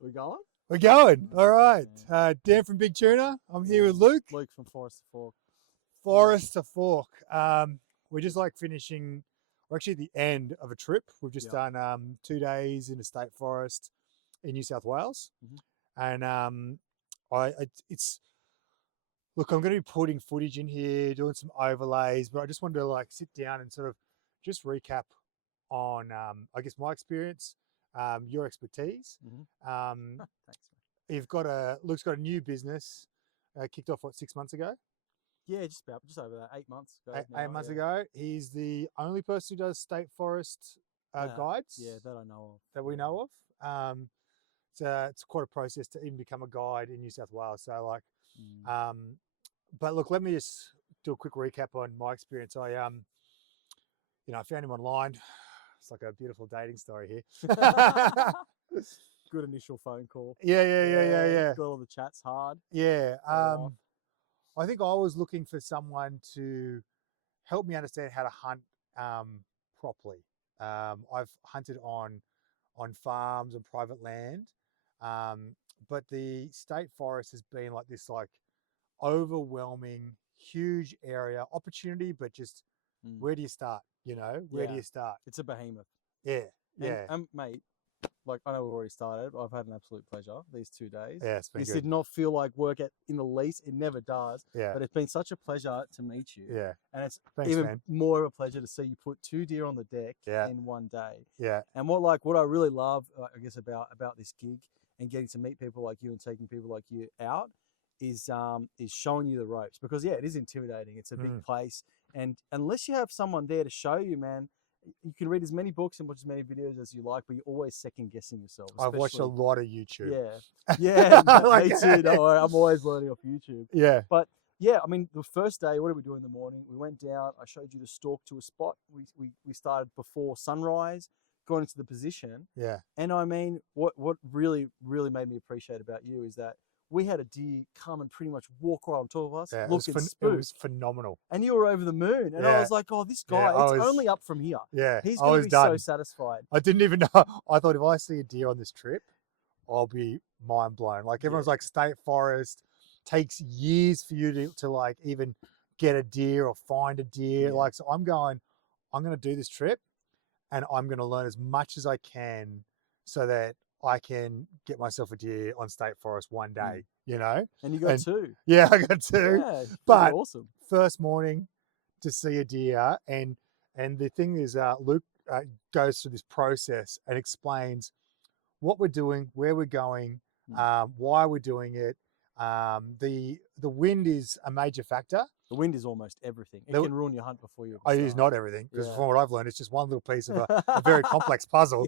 We going? We're going. All right. Dan from Big Tuna. I'm here with Luke. Luke from Forest to Fork. Forest to Fork. We're just like finishing. We're actually at the end of a trip. We've just done 2 days in the State Forest in New South Wales, and it's look. I'm going to be putting footage in here, doing some overlays, but I just wanted to like sit down and sort of just recap on I guess my experience, your expertise. Thanks, Man. Luke's got a new business, kicked off 6 months ago? Yeah, just over that, 8 months ago. Eight months ago. He's the only person who does State Forest guides. Yeah, that I know of. That we know of. It's quite a process to even become a guide in New South Wales. So like, but look, let me just do a quick recap on my experience. I I found him online. It's like a beautiful dating story here. Good initial phone call. Yeah. Got all the chats hard. Yeah. I think I was looking for someone to help me understand how to hunt properly. I've hunted on farms and private land, but the State Forest has been like this overwhelming, huge area, opportunity, but just where do you start? Where do you start? It's a behemoth. Yeah. And, mate, like I know we've already started. I've had an absolute pleasure these 2 days. Yeah, it's been This good. did not feel like work in the least. It never does. Yeah. But it's been such a pleasure to meet you. Yeah. And it's Thanks, even man. more of a pleasure to see you put 2 deer on the deck in one day. Yeah. And what I really love, I guess, about this gig and getting to meet people like you and taking people like you out is showing you the ropes, because it is intimidating. It's a big place, and unless you have someone there to show you, man, you can read as many books and watch as many videos as you like, but you're always second guessing yourself. I've watched a lot of YouTube. Yeah, me too. Don't worry, I'm always learning off YouTube. Yeah. But yeah, I mean, the first day, what did we do in the morning? We went down. I showed you the stalk to a spot. We started before sunrise, got into the position. Yeah. And I mean, what really made me appreciate about you is that we had a deer come and pretty much walk right on top of us, looking spooked. It was phenomenal. And you were over the moon. And I was like, oh, this guy, it's only up from here. Yeah. He's going to be so satisfied. I didn't even know. I thought if I see a deer on this trip, I'll be mind blown. Like everyone's like, State Forest takes years for you to like even get a deer or find a deer. Like, so I'm going to do this trip and I'm going to learn as much as I can so that I can get myself a deer on State Forest one day, And you got 2. Yeah, I got 2. Yeah, but awesome. First morning to see a deer, and the thing is, Luke goes through this process and explains what we're doing, where we're going, why we're doing it. The wind is a major factor. The wind is almost everything. It can ruin your hunt before you. It's not everything, because from what I've learned, it's just one little piece of a very complex puzzle.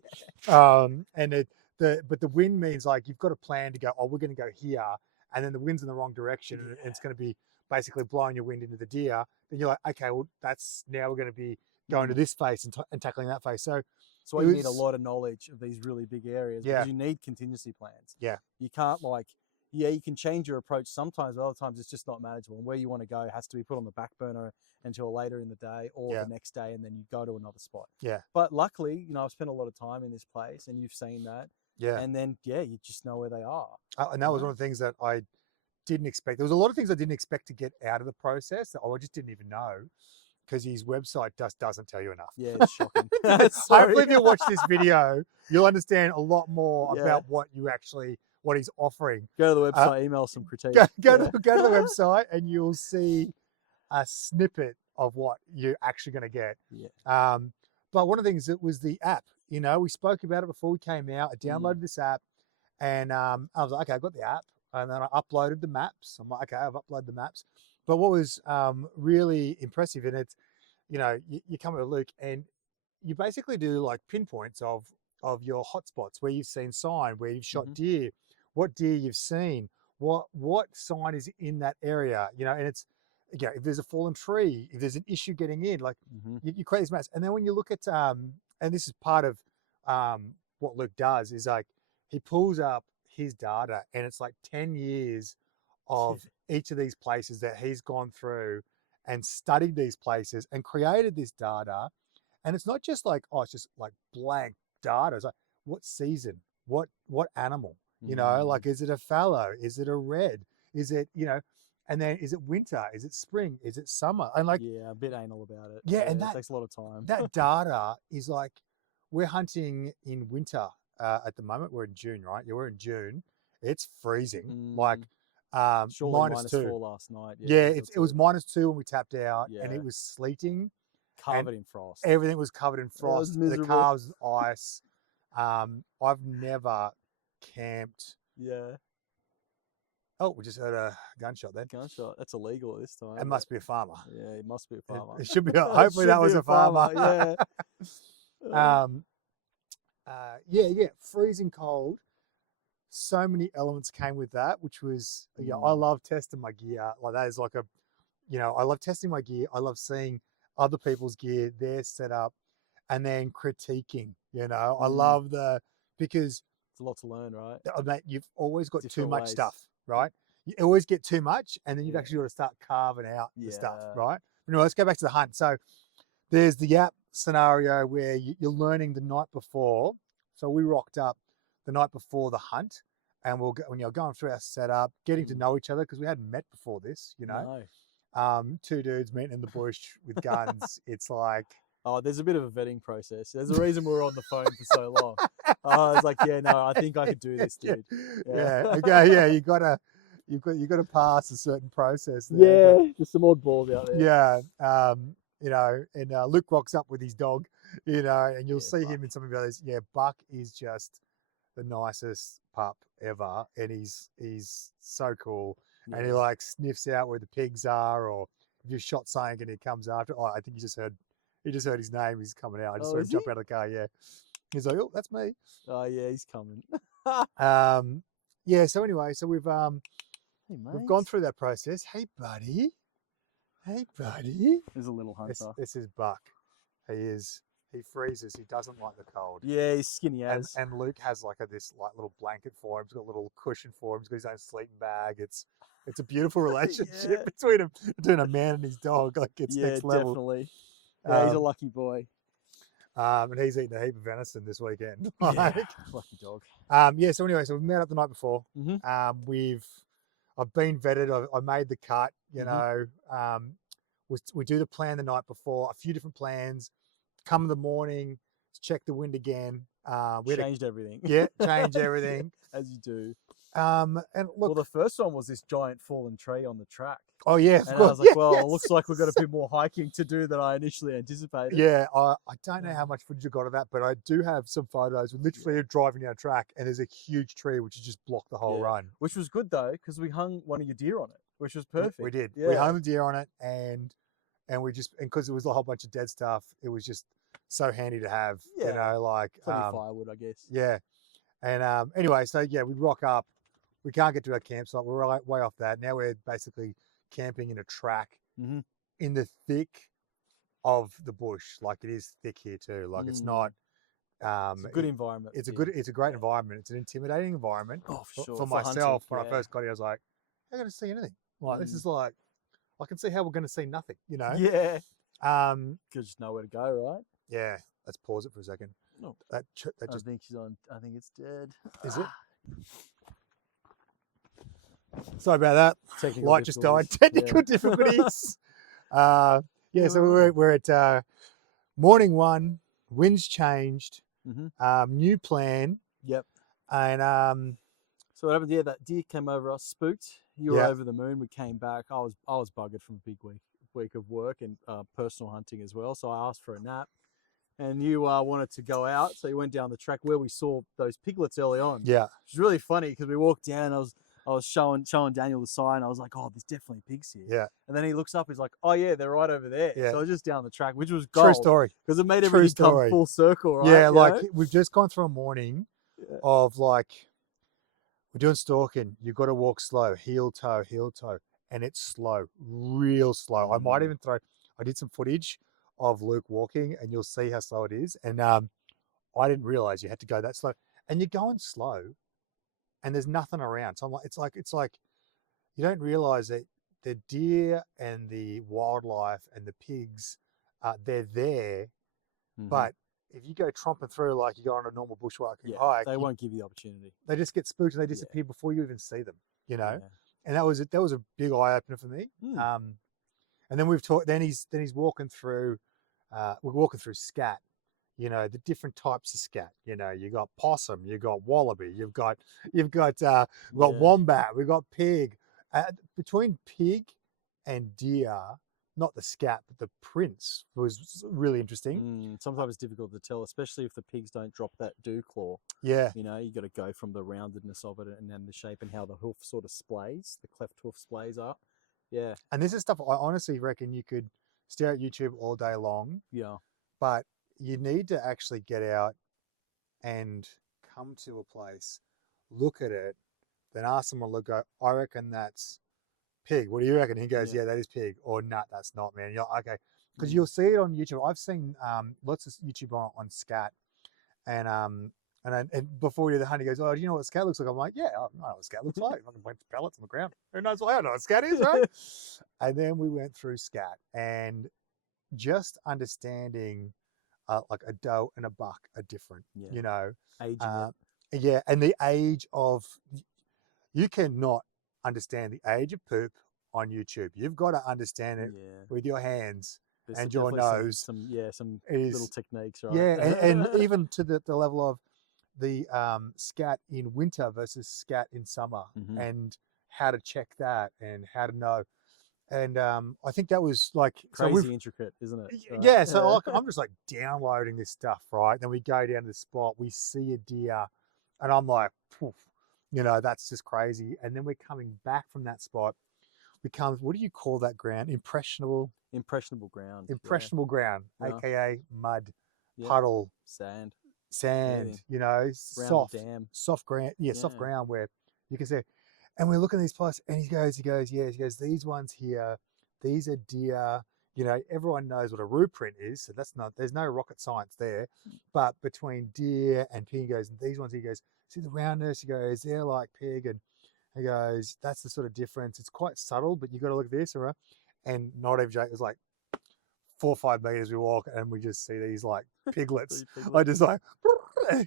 But the wind means like you've got a plan to go, we're going to go here, and then the wind's in the wrong direction, and it's going to be basically blowing your wind into the deer. Then you're like, okay, well, now we're going to be going to this face and tackling that face. So that's why you need a lot of knowledge of these really big areas, because you need contingency plans. Yeah. You can't you can change your approach sometimes, but other times it's just not manageable. And where you want to go has to be put on the back burner until later in the day or the next day, and then you go to another spot. Yeah. But luckily, I've spent a lot of time in this place, and you've seen that. Yeah. And then, you just know where they are. And that was one of the things that I didn't expect. There was a lot of things I didn't expect to get out of the process that I just didn't even know, because his website just doesn't tell you enough. Yeah, it's shocking. Hopefully if you watch this video, you'll understand a lot more about what he's offering. Go to the website, email some critique. Go to the website and you'll see a snippet of what you're actually going to get. Yeah. But one of the things that was the app. We spoke about it before we came out. I downloaded this app, and I was like, okay, I got the app, and then I uploaded the maps. I'm like, okay, I've uploaded the maps. But what was really impressive, and it's, you come with Luke, and you basically do like pinpoints of your hotspots where you've seen sign, where you've shot deer, what deer you've seen, what sign is in that area, and it's, if there's a fallen tree, if there's an issue getting in, like you create these maps. And then when you look at, and this is part of what Luke does, is like he pulls up his data, and it's like 10 years of each of these places that he's gone through and studied these places and created this data. And it's not just like, it's just like blank data. It's like what season, what animal, Mm. like, is it a fallow? Is it a red? Is it, and then is it winter? Is it spring? Is it summer? And like, Yeah, a bit anal about it. yeah, Yeah, and it takes a lot of time. that data is like, we're hunting in winter at the moment. We're in June, right? Yeah, we're in June. It's freezing, like Surely -2. -4 last night. Yeah, Yeah, it was -2 when we tapped out, and it yeah, was sleeting, and covered in frost. everything was covered in That was frost. The miserable. calves ice. I've never camped. Yeah, Oh, we just heard a gunshot then. gunshot. That's illegal at this time. It must be a farmer. Yeah, it must be a farmer. It should be. It Hopefully, should that was be a farmer. Yeah. um, yeah. Freezing cold. So many elements came with that, which was, I love testing my gear. Like, that is like a, I love testing my gear. I love seeing other people's gear, their setup, and then critiquing. I love because It's a lot to learn, right? mate, you've always got too Different much ways. stuff, right? You always get too much, and then you've Yeah. actually got to start carving out the stuff, Yeah. right? But anyway, let's go back to the hunt. So there's the app scenario where you're learning the night before. So we rocked up the night before the hunt, and when you're going through our setup, getting to know each other, because we hadn't met before this, No. two dudes meeting in the bush with guns. It's like, Oh, there's a bit of a vetting process. There's a reason we were on the phone for so long. I was like, yeah, no, I think I could do this, dude. Yeah. Okay. Yeah. You gotta pass a certain process there. Yeah, there's some oddballs out there. Yeah. And Luke rocks up with his dog, and you'll see Buck. him in some of the others. Yeah, Buck is just the nicest pup ever, and he's so cool. Yeah. And he like sniffs out where the pigs are, or if you shot something and he comes after. Oh, I think he just heard his name. He's coming out. I just saw him jump out of the car. Yeah, he's like, oh, that's me. Oh yeah, he's coming. Yeah. So anyway, so we've Hey, we've gone through that process. Hey, buddy. Hey, buddy. There's a little hunter. This is Buck. He freezes. He doesn't like the cold. Yeah, he's skinny as. And Luke has like this little blanket for him. He's got a little cushion for him. He's got his own sleeping bag. It's a beautiful relationship between a man and his dog. Like, it's next level. Definitely. Yeah, he's a lucky boy. And he's eating a heap of venison this weekend. Yeah, lucky dog. Yeah. So anyway, so we've met up the night before. I've been vetted. I made the cut. We do the plan the night before. A few different plans. Come in the morning, check the wind again. We changed everything. Yeah, change everything. As you do. And look, well, the first one was this giant fallen tree on the track. Oh yeah, of and course. I was like, well, it looks like we've got a bit more hiking to do than I initially anticipated. Yeah, I don't know how much footage I got of that, but I do have some photos. We're literally driving down track, and there's a huge tree which has just blocked the whole run. Which was good though, because we hung one of your deer on it, which was perfect. We did. Yeah. We hung the deer on it, and we just, and because it was a whole bunch of dead stuff, it was just so handy to have. Yeah. Like plenty of firewood, I guess. Yeah. And anyway, so yeah, we rock up. We can't get to our campsite. We're way off that. Now we're basically camping in a track in the thick of the bush. Like, it is thick here too. Like, it's not. It's a good environment. It's a great environment. It's an intimidating environment. Oh, for sure. For myself, hunting, when I first got here, I was like, I'm not going to see anything. Like, this is like, I can see how we're going to see nothing. Yeah. Because just know where to go, right? Yeah. Let's pause it for a second. No. That just, I think she's on. I think it's dead. Is it? Sorry about that. Technical Light just died. Technical difficulties. So we're at morning one. Winds changed. New plan. Yep. And so what happened? Yeah, that deer came over us, spooked. You were over the moon. We came back. I was buggered from a big week of work and personal hunting as well. So I asked for a nap. And you wanted to go out, so you went down the track where we saw those piglets early on. Yeah. Which is really funny because we walked down. I was showing Daniel the sign. I was like, oh, there's definitely pigs here. Yeah. And then he looks up. He's like, oh yeah, they're right over there. Yeah. So I was just down the track, which was gold. True story. Because it made everything come full circle, right? Yeah, like we've just gone through a morning of like, we're doing stalking. You've got to walk slow, heel toe, and it's slow, real slow. I might even I did some footage of Luke walking, and you'll see how slow it is. And I didn't realize you had to go that slow. And you're going slow, and there's nothing around. So I'm like, it's like you don't realize that the deer and the wildlife and the pigs, they're there, but if you go tromping through like you go on a normal bushwalking Yeah, hike, they won't give you the opportunity. they just get spooked and they disappear before you even see them, you know. Yeah. And that was a big eye opener for me. And then we've talked. Then he's walking through. We're walking through scat. You know, the different types of scat. You know, you got possum, you got wallaby, you've got wombat, we've got pig. Between pig and deer, not the scat, but the prints was really interesting. Sometimes it's difficult to tell, especially if the pigs don't drop that dew claw. Yeah. You know, you got to go from the roundedness of it and then the shape and how the hoof sort of splays, the cleft hoof splays up. Yeah. And this is stuff I honestly reckon you could stare at YouTube all day long. Yeah. But you need to actually get out and come to a place, look at it, then ask someone, look, go, I reckon that's pig. What do you reckon? He goes, yeah, that is pig. Or, nah, that's not, man. You're like, okay. Because you'll see it on YouTube. I've seen lots of YouTube on scat. And before we do the hunt, he goes, oh, do you know what scat looks like? I'm like, yeah, I know what scat looks like. Fucking bunch of pellets on the ground. Who knows? I don't know what scat is, right? And then we went through scat and just understanding like a doe and a buck are different, you know. Yeah, and the age of, you cannot understand the age of poop on YouTube. You've got to understand it with your hands and your nose. Some little techniques, right? Yeah, and even to the level of the scat in winter versus scat in summer, and how to check that and how to know. And I think that was like crazy intricate, isn't it? Right? Yeah, so I'm just like downloading this stuff, right? Then we go down to the spot, we see a deer, and I'm like, poof, you know, that's just crazy. And then we're coming back from that spot. We come, what do you call that ground? Impressionable ground. Impressionable ground, aka mud, puddle, sand, you know, soft ground. Yeah, soft ground where you can see. And we're looking at these places, and he goes, these ones here, these are deer. You know, everyone knows what a root print is, so there's no rocket science there. But between deer and pig, he goes, and these ones, he goes, see the roundness, he goes, they're like pig, and he goes, that's the sort of difference. It's quite subtle, but you got to look at this, all right? And not every Jake was like 4 or 5 meters we walk, and we just see these like piglets. I just like,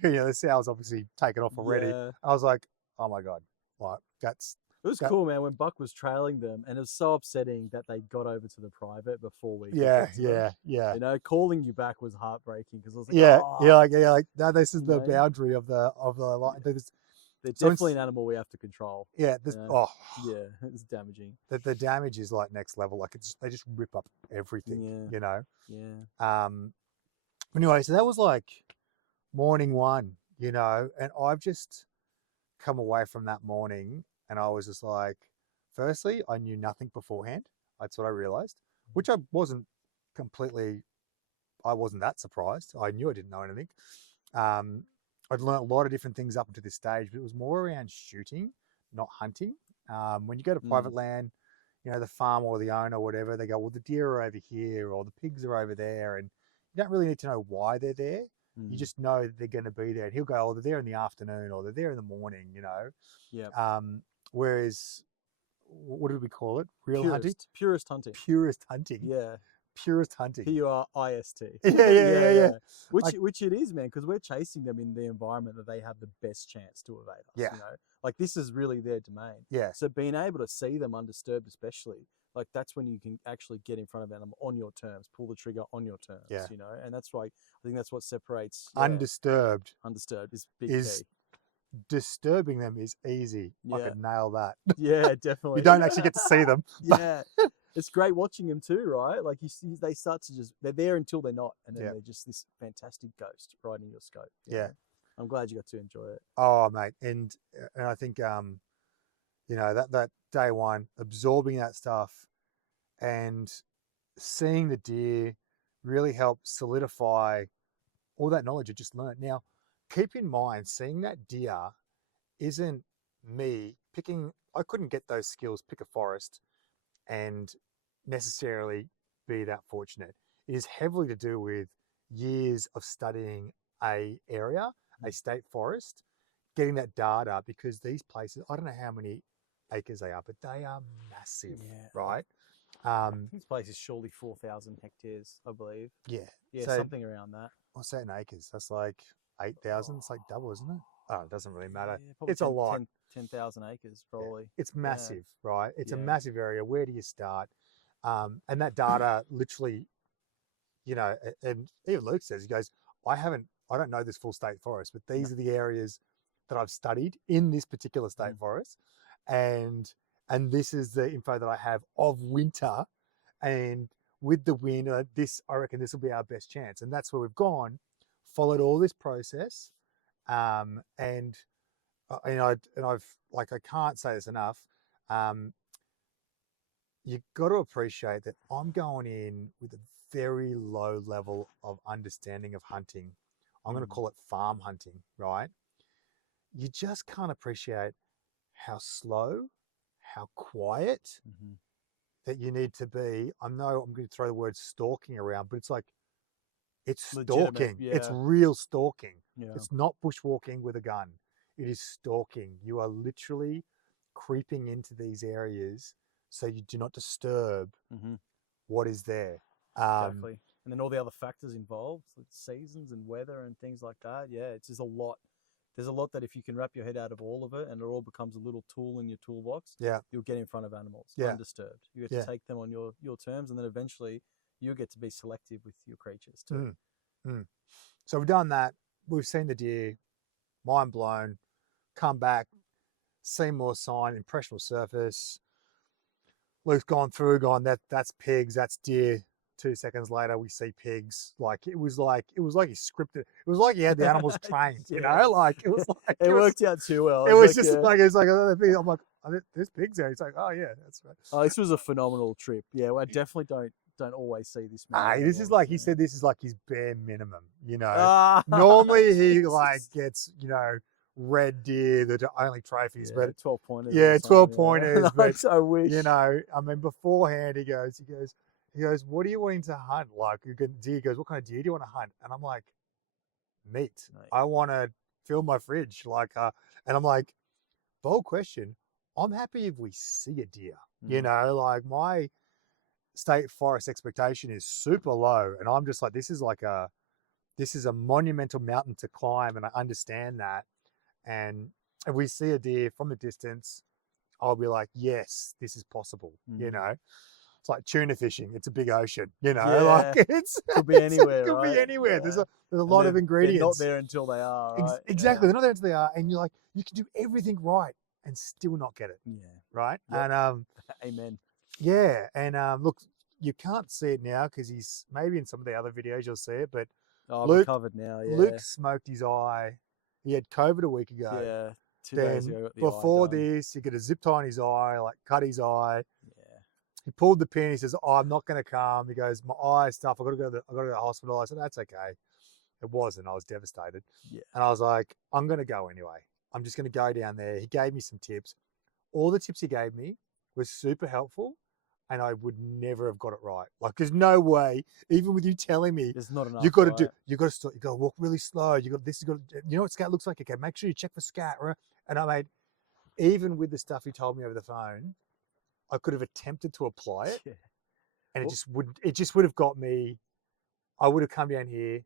you know, the sow's obviously taken off already. I was like, oh my God. Like it was cool, man, when Buck was trailing them, and it was so upsetting that they got over to the private before we yeah. You know, calling you back was heartbreaking because I was like, like no, this is the boundary of the line. They're definitely an animal we have to control. Yeah, it's damaging. The damage is like next level. Like they just rip up everything. You know. Yeah. Anyway, so that was like morning one, you know, and I've just come away from that morning and I was just like, firstly, I knew nothing beforehand. That's what I realized, which I wasn't that surprised. I knew I didn't know anything. I'd learned a lot of different things up until this stage, but it was more around shooting, not hunting. When you go to private land, you know, the farm or the owner or whatever, they go, well, the deer are over here or the pigs are over there. And you don't really need to know why they're there. You just know that they're going to be there. And he'll go, oh, they're there in the afternoon or they're there in the morning, you know. Yeah. Whereas, what did we call it? Hunting? Purist hunting. Purist hunting. Yeah. Purist hunting. P-U-R-I-S-T. Yeah. Which it is, man, because we're chasing them in the environment that they have the best chance to evade us. Yeah. You know? Like, this is really their domain. Yeah. So being able to see them undisturbed, especially, like, that's when you can actually get in front of them on your terms, pull the trigger on your terms, you know? And that's why I think that's what separates... Undisturbed. Undisturbed is big key. Disturbing them is easy. I could nail that. Yeah, definitely. You don't actually get to see them. Yeah. It's great watching them too, right? Like you see, they start to they're there until they're not. And then they're just this fantastic ghost right in your scope. Yeah. I'm glad you got to enjoy it. Oh, mate. And I think, you know, that day one, absorbing that stuff and seeing the deer really helped solidify all that knowledge I just learned. Now, keep in mind, seeing that deer isn't me picking, I couldn't get those skills, pick a forest and necessarily be that fortunate. It is heavily to do with years of studying a area, a state forest, getting that data, because these places, I don't know how many acres they are, but they are massive, right? This place is surely 4,000 hectares, I believe. Yeah. Yeah, So something around that. what's that in acres? That's like 8,000. It's like double, isn't it? Oh, it doesn't really matter. Yeah, probably It's a lot. 10,000 acres, Yeah. probably. It's Yeah. massive, right? It's a Yeah. massive area. Where do you start? And that data literally, and even Luke says, he goes, I don't know this full state forest, but these are the areas that I've studied in this particular state forest. And this is the info that I have of winter. And with the wind, I reckon this will be our best chance. And that's where we've gone, followed all this process. And I've like, I can't say this enough. You've got to appreciate that I'm going in with a very low level of understanding of hunting. I'm going to call it farm hunting, right? You just can't appreciate how slow, how quiet that you need to be. I know I'm going to throw the word stalking around, but it's like, it's stalking. Yeah. It's real stalking. Yeah. It's not bushwalking with a gun. It is stalking. You are literally creeping into these areas so you do not disturb what is there. Exactly. And then all the other factors involved, like seasons and weather and things like that. Yeah, it's just a lot. There's a lot that if you can wrap your head out of all of it and it all becomes a little tool in your toolbox, you'll get in front of animals undisturbed. You get to take them on your terms, and then eventually you'll get to be selective with your creatures too. So we've done that. We've seen the deer, mind blown, come back, seen more sign, impressionable surface. Luke's gone through, that's pigs, that's deer. 2 seconds later, we see pigs. It was like he scripted. It was like he had the animals trained, you know? Like, it was like... It worked out too well. It was just like, I'm like, there's pigs there. He's like, oh yeah, that's right. Oh, this was a phenomenal trip. Yeah, well, I definitely don't always see this many. This is like, he said this is like his bare minimum, you know? Normally he gets, red deer that are only trophies, but 12 pointers. Yeah, 12 pointers. But, I wish. Beforehand he goes, what are you wanting to hunt? Like, deer goes, what kind of deer do you want to hunt? And I'm like, meat. I want to fill my fridge. And I'm like, bold question. I'm happy if we see a deer. Like, my state forest expectation is super low, and I'm just like, this is a monumental mountain to climb, and I understand that. And if we see a deer from a distance, I'll be like, yes, this is possible. It's like tuna fishing. It's a big ocean, like could be anywhere. It could be anywhere. There's a lot of ingredients. They're not there until they are, right? Exactly. They're not there until they are. And you're like, you can do everything right and still not get it. Yeah. Right. Yep. And amen. Yeah. And look, you can't see it now because he's maybe in some of the other videos you'll see it, but Luke covered now. Yeah. Luke smoked his eye. He had COVID a week ago. Yeah. 2 days ago. Before this, he got a zip tie on his eye, like cut his eye. Yeah. He pulled the pin. He says, "Oh, I'm not going to come." He goes, "My eye stuff. I got to go to the hospital." I said, "That's okay." It wasn't. I was devastated. Yeah. And I was like, "I'm going to go anyway. I'm just going to go down there." He gave me some tips. All the tips he gave me was super helpful, and I would never have got it right. Like, there's no way, even with you telling me, there's not enough. You got to walk really slow. You got what scat looks like. Okay, make sure you check for scat. Right? And I made, even with the stuff he told me over the phone, I could have attempted to apply it, and it just would have got me. I would have come down here,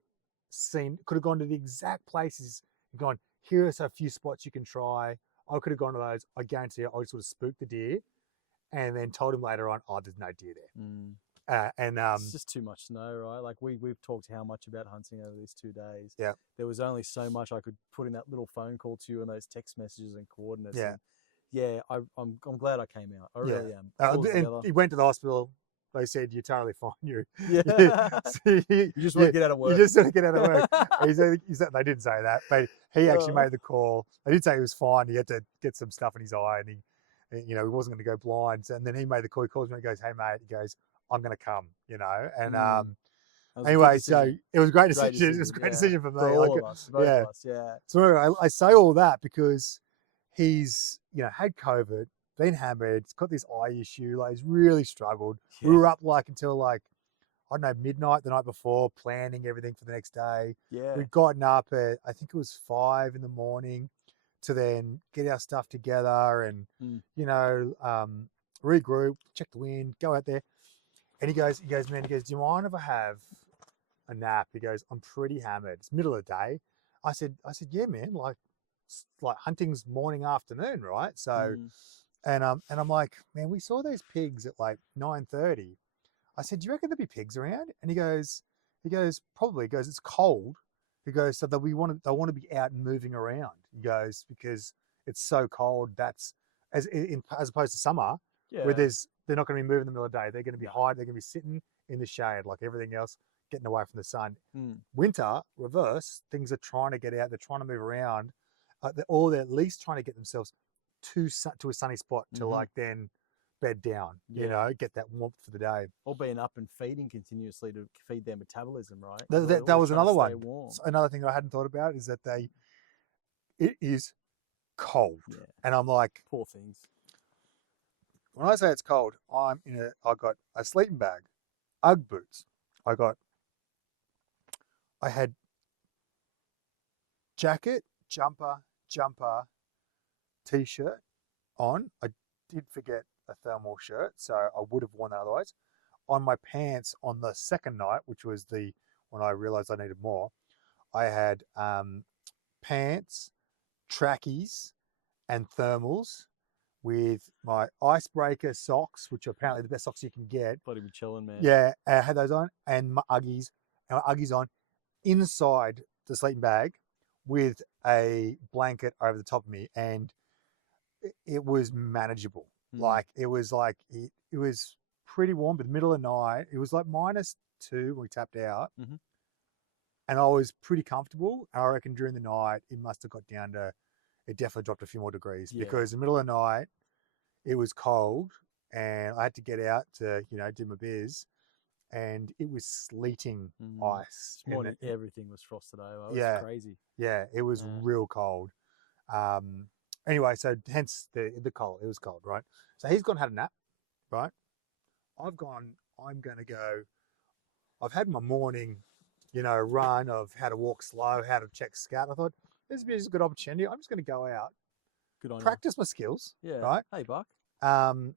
could have gone to the exact places, and gone, here are a few spots you can try. I could have gone to those. I guarantee you, I just would have spooked the deer, and then told him later on, oh, there's no deer there. It's just too much snow, right? Like we've talked how much about hunting over these 2 days. Yeah. There was only so much I could put in that little phone call to you and those text messages and coordinates. Yeah. And I'm glad I came out. I really am. And he went to the hospital. They said, you're totally fine. You just want to get out of work. You just want to get out of work. He said, they didn't say that, but he actually made the call. They did say he was fine. He had to get some stuff in his eye, and he wasn't going to go blind. And then he made the call. He calls me and goes, "Hey mate," he goes, "I'm going to come," And anyway, so it was a great decision. It was a great decision for me. For all of us, both of us, yeah. So I say all that because he's had COVID, been hammered, he's got this eye issue, like he's really struggled. Yeah. We were up until I don't know, midnight the night before, planning everything for the next day. Yeah. We'd gotten up at, I think it was 5 a.m. to then get our stuff together and regroup, check the wind, go out there. And he goes, man, do you mind if I have a nap? He goes, I'm pretty hammered. It's middle of the day. I said, yeah, man, like hunting's morning, afternoon, right? So, and I'm like, man, we saw those pigs at like 9:30. I said, do you reckon there'll be pigs around? And he goes, probably. He goes, it's cold. He goes, so that they want to be out and moving around. He goes, because it's so cold. That's as opposed to summer, where they're not going to be moving in the middle of the day. They're going to be hiding. They're going to be sitting in the shade like everything else, getting away from the sun. Winter, reverse, things are trying to get out. They're trying to move around, or they're at least trying to get themselves to a sunny spot to like then bed down, you know, get that warmth for the day. Or being up and feeding continuously to feed their metabolism, right? That was another one. So another thing that I hadn't thought about is that it is cold. Yeah. And I'm like, poor things. When I say it's cold, I got a sleeping bag, Ugg boots. I had jacket, jumper, t-shirt on. I did forget a thermal shirt, so I would have worn that otherwise. On my pants on the second night, which was when I realized I needed more, I had pants, trackies, and thermals with my icebreaker socks, which are apparently the best socks you can get. Bloody be chilling, man. Yeah, I had those on, and my Uggies on inside the sleeping bag with a blanket over the top of me, and it was manageable. Like it was pretty warm, but the middle of the night, it was like -2 when we tapped out, and I was pretty comfortable. And I reckon during the night, it must have got down to, it definitely dropped a few more degrees because the middle of the night, it was cold, and I had to get out to do my biz, and it was sleeting ice. This morning, everything was frosted over. It was crazy. Yeah, it was real cold. Anyway, so hence the cold. It was cold, right? So he's gone and had a nap, right? I'm going to go. I've had my morning, run of how to walk slow, how to check scout. I thought, this is a good opportunity. I'm just going to go out, practice my skills, right? Hey, Buck. And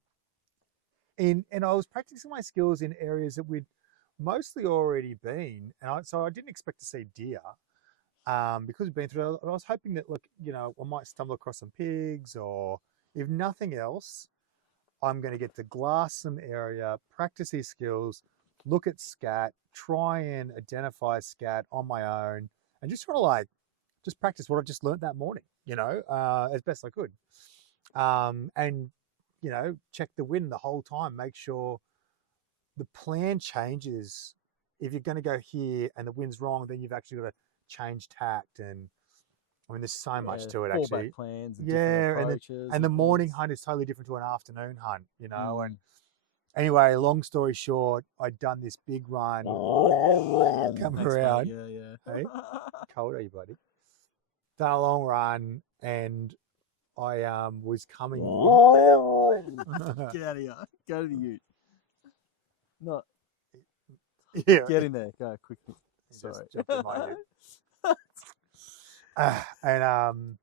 I was practicing my skills in areas that we'd mostly already been, and so I didn't expect to see deer. Because we've been through, I was hoping that, I might stumble across some pigs, or if nothing else, I'm going to get to glass some area, practice these skills, look at scat, try and identify scat on my own, and just sort of just practice what I just learned that morning, as best I could. And, check the wind the whole time, make sure the plan changes. If you're going to go here and the wind's wrong, then you've actually got to change tact, and I mean there's so much to it actually. Plans and different approaches, and the morning hunt is totally different to an afternoon hunt, and anyway, long story short, I'd done this big run, come around. Hey, cold are you, buddy? Done a long run, and I was coming get out of here, go to the ute. No, get in there, go quickly. Sorry. Just jumped in my ute. And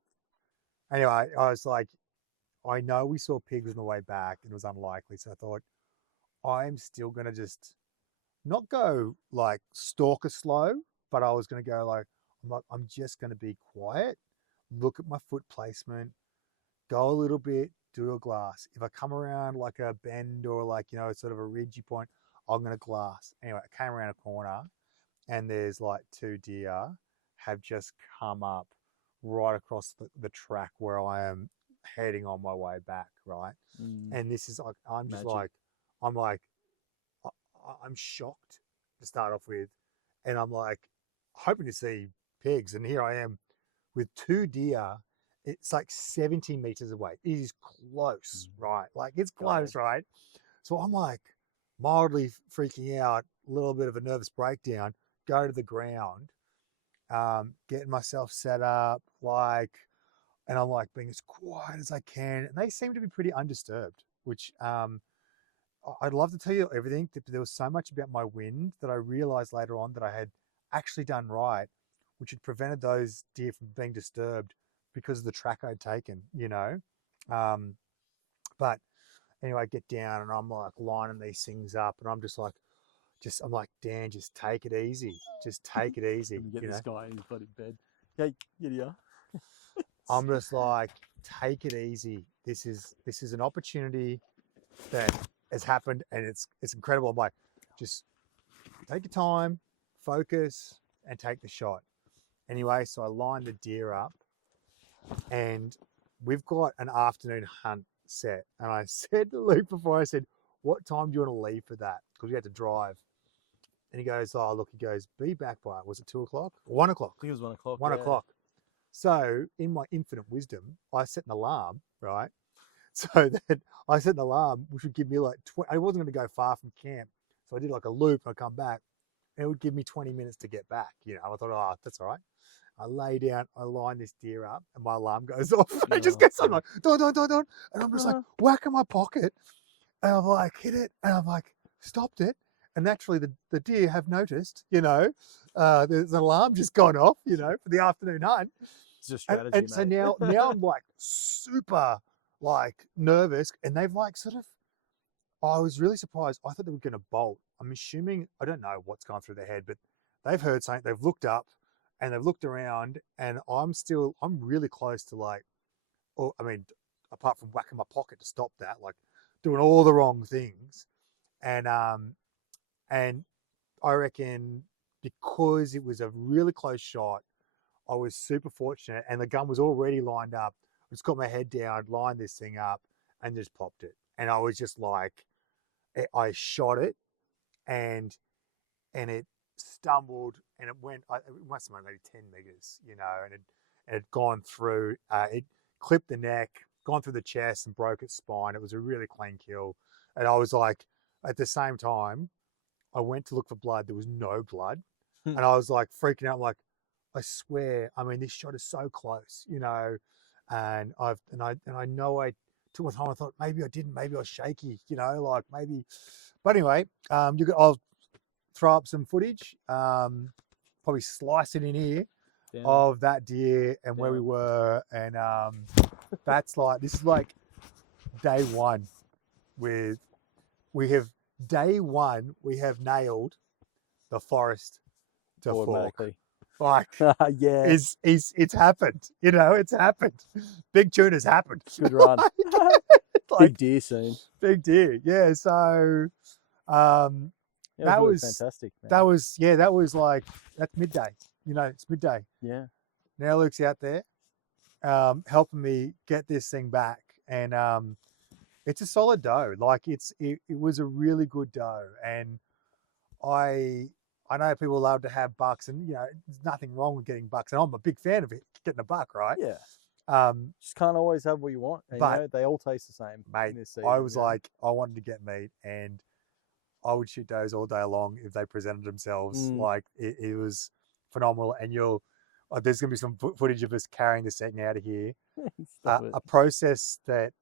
anyway, I was like, I know we saw pigs on the way back, and it was unlikely, so I thought, I'm still gonna just not go stalker slow, but I was gonna go I'm just gonna be quiet, look at my foot placement, go a little bit, do a glass. If I come around a bend or sort of a ridgy point, I'm gonna glass. Anyway, I came around a corner, and there's 2 deer have just come up right across the track where I am heading on my way back, right? And this is I'm just I'm shocked to start off with, and I'm hoping to see pigs, and here I am with 2 deer. It's 70 meters away. It is close, right? It's close, right? So I'm mildly freaking out, a little bit of a nervous breakdown, go to the ground, getting myself set up, and I'm being as quiet as I can. And they seem to be pretty undisturbed, which I'd love to tell you everything, but there was so much about my wind that I realized later on that I had actually done right, which had prevented those deer from being disturbed because of the track I'd taken, But Anyway, I get down and I'm like lining these things up, and I'm just like, I'm like, Dan, just take it easy. Just take it easy. Let me get You this know, guy in his bloody bed. Hey, get here. I'm just like, take it easy. This is an opportunity that has happened, and it's incredible. I'm like, just take your time, focus, and take the shot. Anyway, so I lined the deer up, and we've got an afternoon hunt set. And I said to Luke before, I said, what time do you want to leave for that? Because we had to drive. And he goes, oh, look, he goes, be back by, was it 2 o'clock? 1 o'clock. I think it was 1 o'clock. 1 o'clock. So in my infinite wisdom, I set an alarm, right? So that I set an alarm, which would give me like, I wasn't going to go far from camp. So I did like a loop and I come back, and it would give me 20 minutes to get back. You know, I thought, oh, that's all right. I lay down, I line this deer up, and my alarm goes off. No, It just goes on like, don. And I'm just like, whack in my pocket. And I'm like, hit it. And I'm like, stopped it. And naturally, the deer have noticed, you know, there's an alarm just gone off, you know, for the afternoon hunt. It's just strategy, and mate. so now I'm like super like nervous, and they've like sort of, I was really surprised. I thought they were going to bolt. I'm assuming, I don't know what's gone through their head, but they've heard something, they've looked up and they've looked around, and I'm really close to like, oh, I mean, apart from whacking my pocket to stop that, like doing all the wrong things. And I reckon because it was a really close shot, I was super fortunate, and the gun was already lined up. I just got my head down, lined this thing up, and just popped it. And I was just like, I shot it, and it stumbled, and it went, it must have been maybe 10 meters, you know, and it had gone through, it clipped the neck, gone through the chest, and broke its spine. It was a really clean kill. And I was like, at the same time, I went to look for blood. There was no blood. And I was like freaking out. I'm like, I swear, I mean, this shot is so close, you know, and I know I took my time. I thought maybe I didn't, maybe I was shaky, you know, like maybe. But anyway, I'll throw up some footage, probably slice it in here of that deer and where we were, and that's like, this is like day one. Day one, we have nailed the forest to fork. Like, yeah, it's happened. You know, it's happened. Big tuna's happened. Good run. Like, big deer scene. Big deer. Yeah. So, that was fantastic. Man. That was like, that's midday. You know, it's midday. Yeah. Now Luke's out there, helping me get this thing back, and it's a solid doe. Like it was a really good doe, and I know people love to have bucks, and you know, there's nothing wrong with getting bucks, and I'm a big fan of it, getting a buck, right? Yeah. Just can't always have what you want, and, but you know, they all taste the same, mate. In this season, I was like, I wanted to get meat, and I would shoot does all day long if they presented themselves. Like it was phenomenal, and there's gonna be some footage of us carrying this thing out of here. A process that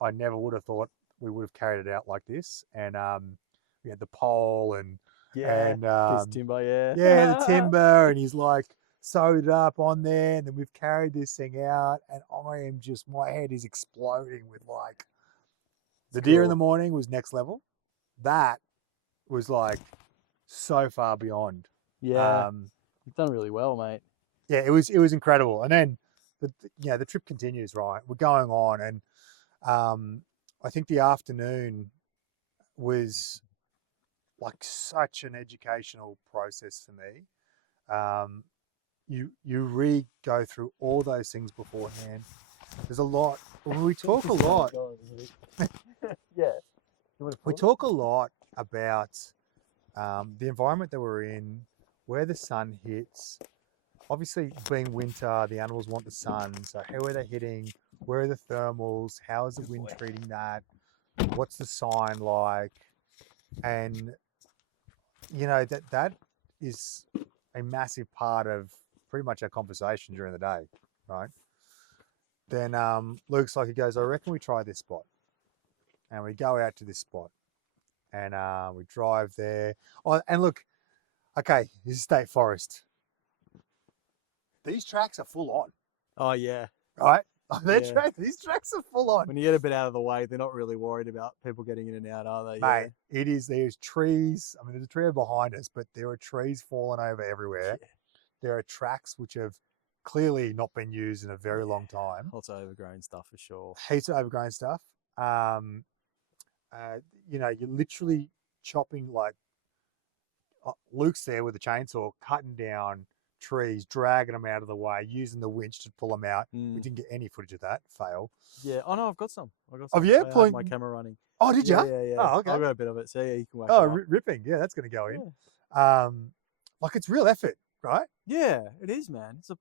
I never would have thought we would have carried it out like this, and we had the pole and his timber, the timber, and he's like sewed up on there, and then we've carried this thing out, and my head is exploding with like, the deer in the morning was next level. That was like so far beyond. Yeah, you've done really well, mate. Yeah, it was incredible. And then the trip continues, right? We're going on, and I think the afternoon was like such an educational process for me. You go through all those things beforehand. There's a lot. We talk a lot. Yeah. We talk a lot about the environment that we're in, where the sun hits. Obviously, being winter, the animals want the sun. So how are they hitting? Where are the thermals? How is the wind treating that? What's the sign like? And, you know, that is a massive part of pretty much our conversation during the day, right? Then Luke's like, he goes, I reckon we try this spot. And we go out to this spot, and we drive there. Oh, and look, okay, this is State Forest. These tracks are full on. Oh, yeah. Right? Oh, Yeah. these tracks are full on. When you get a bit out of the way, they're not really worried about people getting in and out, are they? Mate, there's trees. I mean, there's a tree behind us, but there are trees falling over everywhere. Yeah. There are tracks which have clearly not been used in a very long time. Lots of overgrown stuff for sure. Heaps of overgrown stuff. You know, you're literally chopping like Luke's there with a chainsaw, cutting down trees, dragging them out of the way, using the winch to pull them out. We didn't get any footage of that. Fail. Yeah. Oh no, I've got some. Oh yeah, I had my camera running. Oh, did you? Yeah. Oh, okay. I've got a bit of it. So yeah, you can whack Oh, it up. ripping. Yeah, that's going to go in. Yeah. Like it's real effort, right? Yeah, it is, man. It's a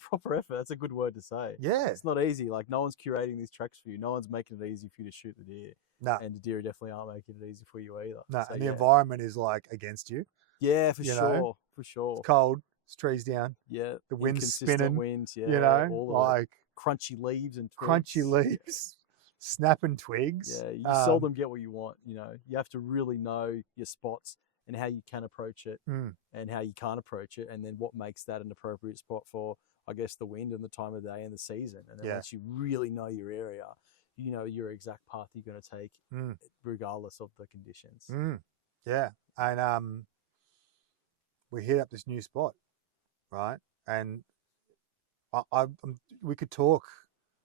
proper effort. That's a good word to say. Yeah. It's not easy. Like no one's curating these tracks for you. No one's making it easy for you to shoot the deer. No. And the deer definitely aren't making it easy for you either. No, So, and the yeah. environment is like against you. Yeah, for you sure. know? For sure. It's cold. It's trees down. Yeah. The wind's Inconsistent spinning. winds, yeah. You know, all of like it. Crunchy leaves and crunchy twigs. leaves, snapping twigs. Yeah, you seldom get what you want. You know, you have to really know your spots and how you can approach it and how you can't approach it, and then what makes that an appropriate spot for, I guess, the wind and the time of day and the season. And then once you really know your area, you know your exact path you're going to take, regardless of the conditions. Yeah, and we hit up this new spot, right? And we could talk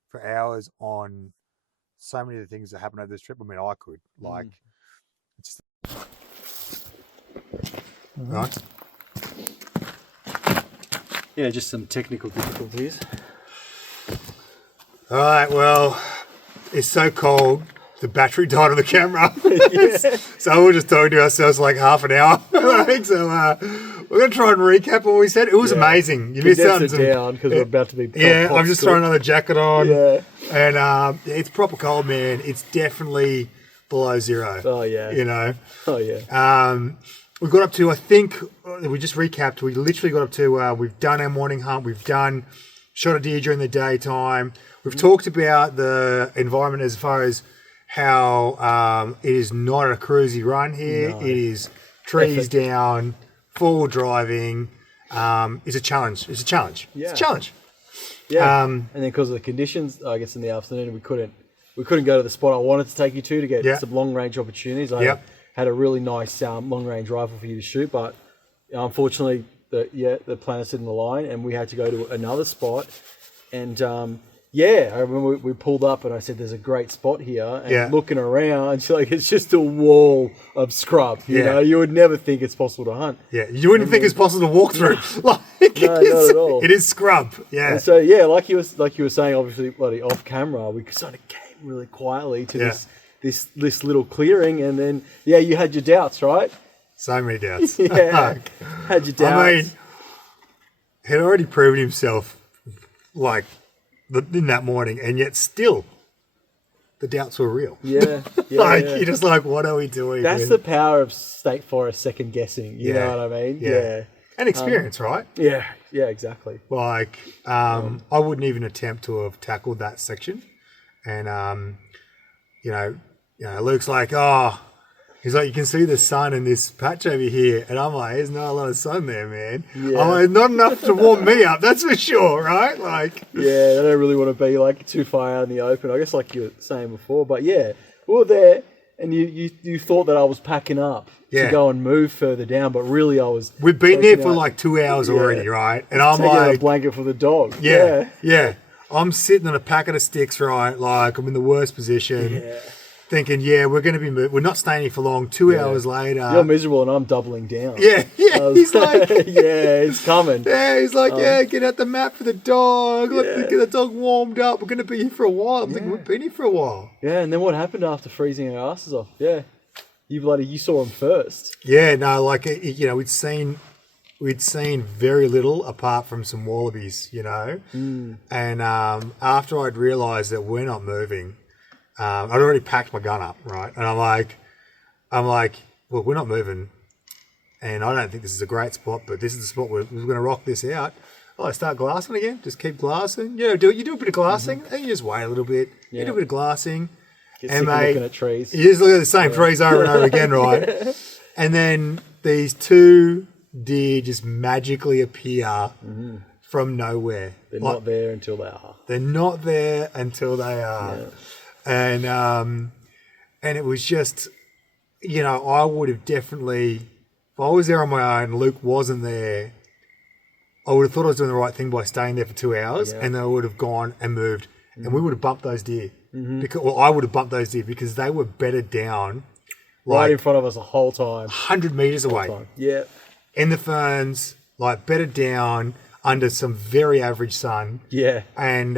for hours on so many of the things that happened over this trip. I mean, I could like, it's right. Yeah, just some technical difficulties. All right, well, it's so cold. The battery died on the camera. So we're just talking to ourselves like half an hour. So we're going to try and recap what we said. It was amazing. You missed out on some... down because we're about to be... Yeah, I'm just throwing another jacket on. Yeah. And it's proper cold, man. It's definitely below zero. Oh, yeah. You know? Oh, yeah. We got up to, I think, we just recapped. We literally got up to, we've done our morning hunt. We've done shot a deer during the daytime. We've talked about the environment as far as how it is not a cruisy run here. No. It is trees down, forward driving. It's a challenge. It's a challenge. Yeah. It's a challenge. Yeah. And then because of the conditions, I guess in the afternoon we couldn't go to the spot I wanted to take you to get some long range opportunities. I had a really nice long range rifle for you to shoot, but unfortunately the planets didn't align, and we had to go to another spot. And I remember we pulled up and I said, there's a great spot here. And looking around, like, it's just a wall of scrub. You know, you would never think it's possible to hunt. Yeah, you wouldn't think it's possible to walk through. Not at all. It is scrub. Yeah. And so, like you were saying, obviously, bloody off camera, we sort of came really quietly to this little clearing. And then, you had your doubts, right? So many doubts. Had your doubts. I mean, he'd already proven himself, like, in that morning, and yet still the doubts were real. You're just like, what are we doing? That's the power of State Forest second guessing. You know what I mean? Yeah. And experience, right? Yeah, exactly. Like, I wouldn't even attempt to have tackled that section. And Luke's like, he's like, you can see the sun in this patch over here. And I'm like, there's not a lot of sun there, man. Yeah. I'm like, not enough to warm me up, that's for sure, right? Like, yeah, I don't really want to be like too far out in the open, I guess, like you were saying before. But yeah, we were there, and you thought that I was packing up to go and move further down, but really I was... We've been there for like 2 hours already, right? And I'm like... a blanket for the dog. Yeah. I'm sitting on a packet of sticks, right? Like, I'm in the worst position. Yeah. Thinking, we're going to be moving. We're not staying here for long. 2 hours later. You're miserable and I'm doubling down. Yeah. He's like... it's coming. Yeah, he's like, get out the map for the dog. Look, get the dog warmed up. We're going to be here for a while. I'm thinking, we've been here for a while. Yeah, and then what happened after freezing our asses off? Yeah. You saw him first. Yeah, no, like, we'd seen very little apart from some wallabies, And after I'd realised that we're not moving... I'd already packed my gun up, right? And I'm like, well, we're not moving, and I don't think this is a great spot, but this is the spot we're going to rock this out. I start glassing again. Just keep glassing. You do a bit of glassing, and you just wait a little bit. You do a bit of glassing, and mate, looking at trees. You just look at the same trees over and over again, right? And then these two deer just magically appear from nowhere. They're not there until they are. They're not there until they are. Yeah. And it was just, you know, I would have definitely, if I was there on my own, Luke wasn't there, I would have thought I was doing the right thing by staying there for 2 hours, and then I would have gone and moved, and we would have bumped those deer. Because, well, I would have bumped those deer because they were bedded down Right in front of us the whole time. 100 metres away. Yeah. In the ferns, like bedded down under some very average sun. Yeah. And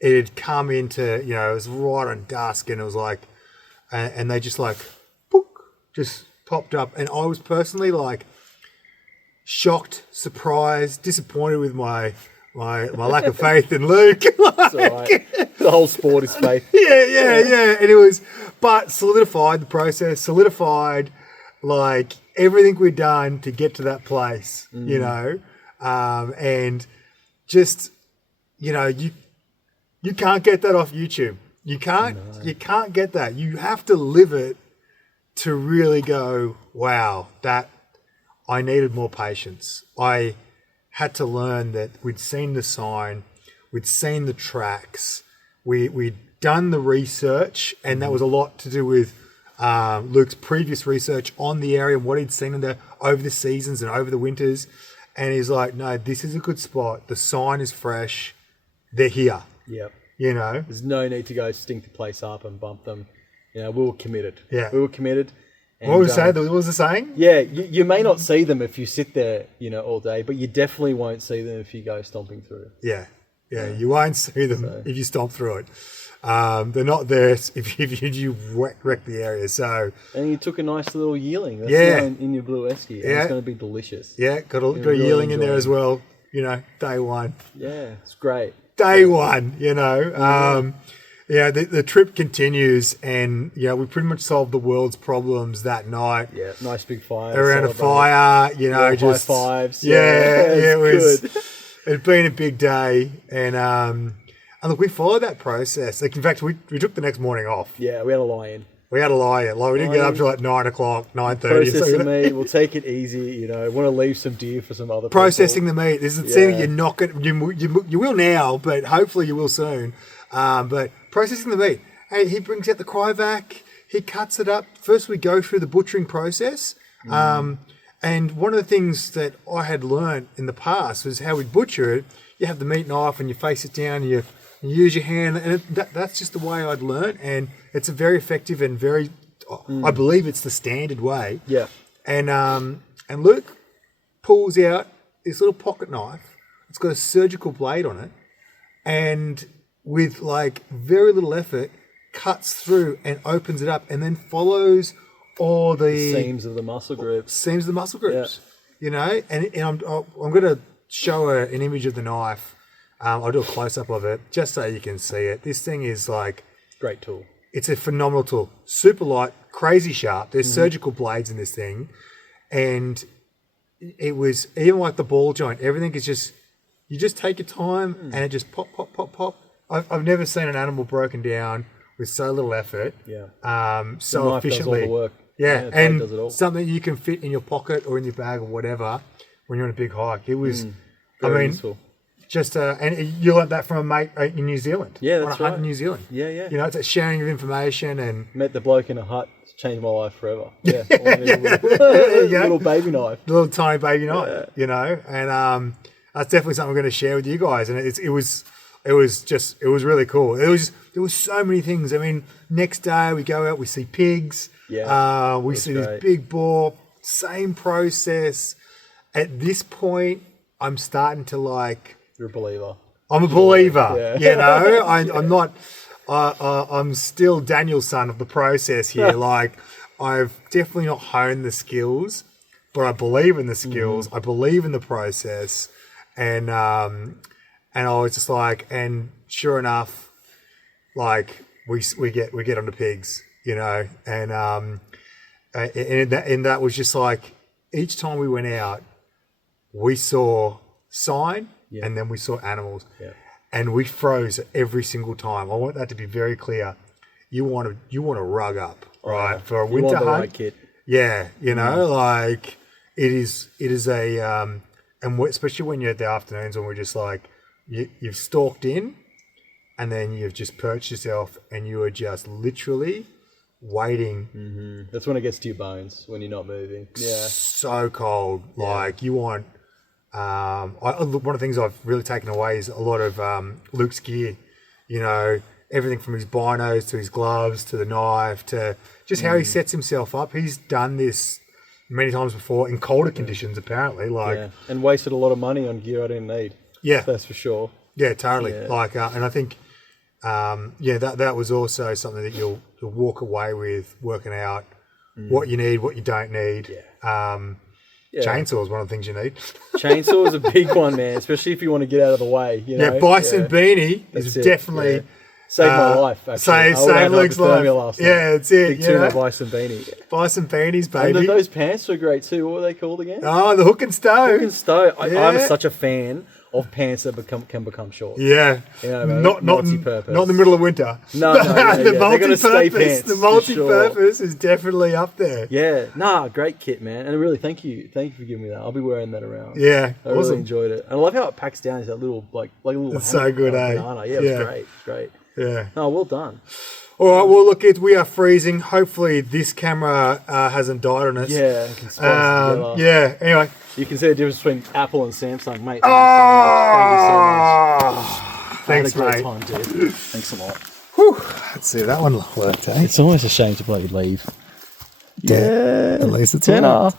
it had come into, you know, it was right on dusk, and it was like, and they just like, book, just popped up. And I was personally like shocked, surprised, disappointed with my lack of faith in Luke. It's all right. The whole sport is faith. Yeah. And it was, but solidified the process, solidified like everything we'd done to get to that place, you know, and just, you know, you can't get that off YouTube. You can't get that. You have to live it to really go, wow, that I needed more patience. I had to learn that we'd seen the sign, we'd seen the tracks, we'd done the research, and that was a lot to do with Luke's previous research on the area and what he'd seen over the seasons and over the winters. And he's like, no, this is a good spot. The sign is fresh. They're here. Yep. You know? There's no need to go stink the place up and bump them. You know, we were committed. Yeah. We were committed. And, what was the saying? Yeah, you may not see them if you sit there, you know, all day, but you definitely won't see them if you go stomping through. Yeah, you won't see them if you stomp through it. They're not there if you wreck the area. So, and you took a nice little yearling. That's in your blue esky. And it's going to be delicious. Yeah, got a yearling in there as well. You know, day one. Yeah, it's great. Day one. You know. The trip continues, and we pretty much solved the world's problems that night. Yeah, nice big fire. Around a fire, just high fives. It was. Good. It'd been a big day, and look, we followed that process. Like, in fact, we took the next morning off. Yeah, we had a lie-in. We didn't get up till like 9 o'clock, 9:30. Process the meat. We'll take it easy. Want to leave some deer for some other processing people. the meat. This is the thing you're not going. You will now, but hopefully you will soon. But processing the meat. Hey, he brings out the cryovac. He cuts it up. First, we go through the butchering process. And one of the things that I had learned in the past was how we butcher it. You have the meat knife and you face it down and you use your hand. And that's just the way I'd learned. And it's a very effective and very, I believe it's the standard way. Yeah. And Luke pulls out this little pocket knife. It's got a surgical blade on it. And with like very little effort, cuts through and opens it up, and then follows all the seams of the muscle groups. Yeah. And I'm going to show an image of the knife. I'll do a close up of it just so you can see it. This thing is like great tool. It's a phenomenal tool. Super light, crazy sharp. There's surgical blades in this thing, and it was even like the ball joint. Everything is just you just take your time and it just pop, pop, pop, pop. I've never seen an animal broken down with so little effort. Yeah. So efficiently. Does all the work. Yeah, and something you can fit in your pocket or in your bag or whatever when you're on a big hike. It was, useful. Just and you learned that from a mate in New Zealand. Yeah, that's on a hunt in New Zealand. Yeah. It's a sharing of information and met the bloke in a hut. Changed my life forever. Yeah. Little baby knife. Little tiny baby knife. And that's definitely something we're going to share with you guys. And it was really cool. There was so many things. I mean, next day we go out, we see pigs. Yeah. We see this big boar. Same process. At this point, I'm starting to like. You're a believer. I'm a believer. Yeah. I'm not. I'm still Daniel's son of the process here. Like, I've definitely not honed the skills, but I believe in the skills. I believe in the process, and I was just like, and sure enough, like we get onto pigs, and that was just like each time we went out, we saw sign and then we saw animals, and we froze every single time. I want that to be very clear. You want to rug up, right, for a winter hunt. Right kit. Yeah, like it is a and especially when you're at the afternoons when we're just like, you've stalked in, and then you've just perched yourself, and you are just literally waiting. Mm-hmm. That's when it gets to your bones, when you're not moving. Yeah. So cold. Yeah. Like, you want... one of the things I've really taken away is a lot of Luke's gear. You know, everything from his binos to his gloves to the knife to just how he sets himself up. He's done this many times before in colder conditions, apparently. Like, and wasted a lot of money on gear I didn't need. Yeah. That's for sure. Yeah, totally. Yeah. Like, and I think, that was also something that you'll walk away with, working out what you need, what you don't need. Yeah. Chainsaw is one of the things you need. Chainsaw is a big one, man, especially if you want to get out of the way. You know? Bison beanie is definitely... Yeah. Saved my life, actually. Save Luke's life. Yeah, that's it. Big tuna bison beanie. Bison beanies, baby. And those pants were great too. What were they called again? Oh, the hook and stow. Hook and stow. Yeah. I'm such a fan of pants that can become short. Yeah. You know what I mean? Not multi-purpose. Not in the middle of winter. No, the multi-purpose. The multi-purpose is definitely up there. Yeah. Nah, great kit, man. And really, thank you. Thank you for giving me that. I'll be wearing that around. Yeah. I really enjoyed it. And I love how it packs down. Is that little like a little. It's so good, eh? Banana. Yeah, it was great. Great. Yeah. Oh, well done. All right. Well, look, we are freezing. Hopefully, this camera hasn't died on us. Yeah. It can splice together. Yeah. Anyway. You can see the difference between Apple and Samsung, mate. Thank you so much. Thanks, mate. Time, dude. Thanks a lot. Whew. Let's see. That one worked, eh? It's almost a shame to bloody leave. Yeah. At least it's all right.